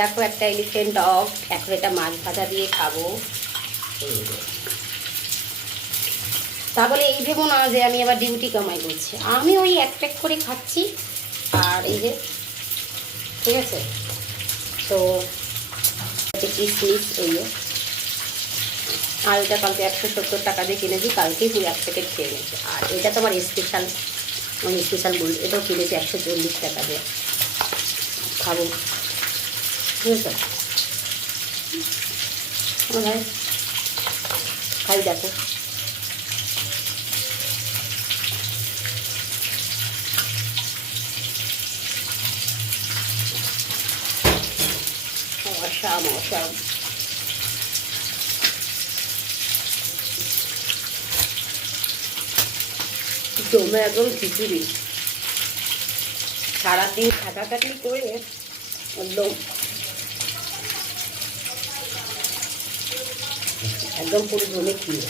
দেখো একটা elephant of, এখন এটা মাছ ভাজা দিয়ে খাবো। তা বলে এই ভেবো না যে আমি আবার ডিউটি কামাই করছি, আমি ওই এক প্যাক করে খাচ্ছি। আর এই যে ঠিক আছে, তো কিসমিস এই যে, আর এটা কালকে 170 টাকা দিয়ে কিনেছি, কালকেই পুরো এক প্যাকেট খেয়ে নিয়েছি। আর এটা তো আমার স্পেশাল, আমি স্পেশাল বলি, এটাও কিনেছি 140 টাকা দিয়ে, খাবো বুঝেছো। খাই দেখো, অসাম অসাম। জমে একদম খিচুড়ি, সারাদিন খাটাখাটি করে একদম একদম পুরো জমে খেয়ে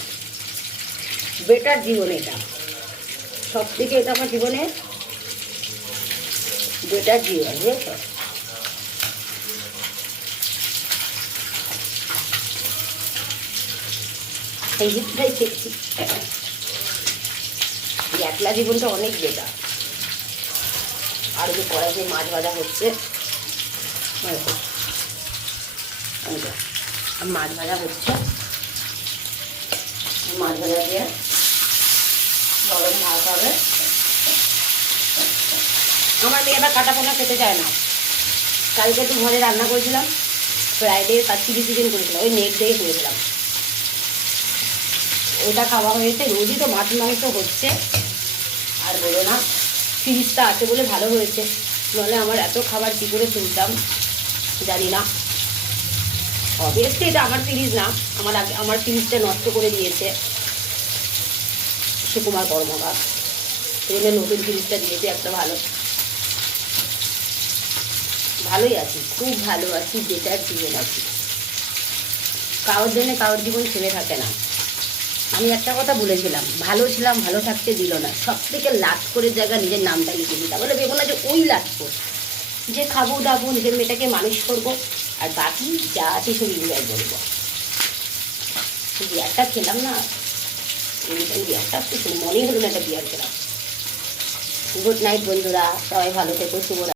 বেটার জীবন এটা, সব থেকে এটা আমার জীবনে বেটার জীবন, বুঝেছো। এই জিনিসটাই খেয়েছি, একলা জীবনটা অনেক বেটার। আর যে কড়াইতে মাছ ভাজা হচ্ছে, মাছ ভাজা হচ্ছে, মাছ ভাজা দিয়ে গরম ভাত হবে। আমার মেয়েটা কাটা পোনা খেতে চায় না। কালকে একটু ঘরে রান্না করেছিলাম, ফ্রাইডে চিলি চিকেন করেছিলাম, ওই নেট দিয়ে করেছিলাম, ওটা খাওয়া হয়েছে। রোজই তো মাছ মাংস হচ্ছে, আর বলো না, ফ্রিজটা আছে বলে ভালো হয়েছে, নাহলে আমার এত খাবার কী করে তুলতাম জানি না। অবভিয়াসলি এটা আমার ফ্রিজ না, আমার ফ্রিজটা নষ্ট করে দিয়েছে সুকুমার কর্মকার, সেই জন্য নতুন ফ্রিজটা দিয়েছে একটা। ভালোই আছি, খুব ভালো আছি, বেটার জীবন আছি। কারোর জন্য কারোর জীবন ছেড়ে থাকে না। আমি একটা কথা বলেছিলাম, ভালো ছিলাম, ভালো থাকতে দিল না, সব থেকে লাট করে জায়গা নিজের নামটা লিখে দিই। তাহলে ভেবো না যে ওই লাটকো, যে খাবো দাবো, নিজের মেয়েটাকে মানুষ করবো, আর বাকি যা আছে সব এনজয় করবো। বিয়ারটা খেলাম না, বিয়ারটা মনেই হলো না একটা বিয়ার খেলাম। গুড নাইট বন্ধুরা, সবাই ভালো থেকো, শুভ।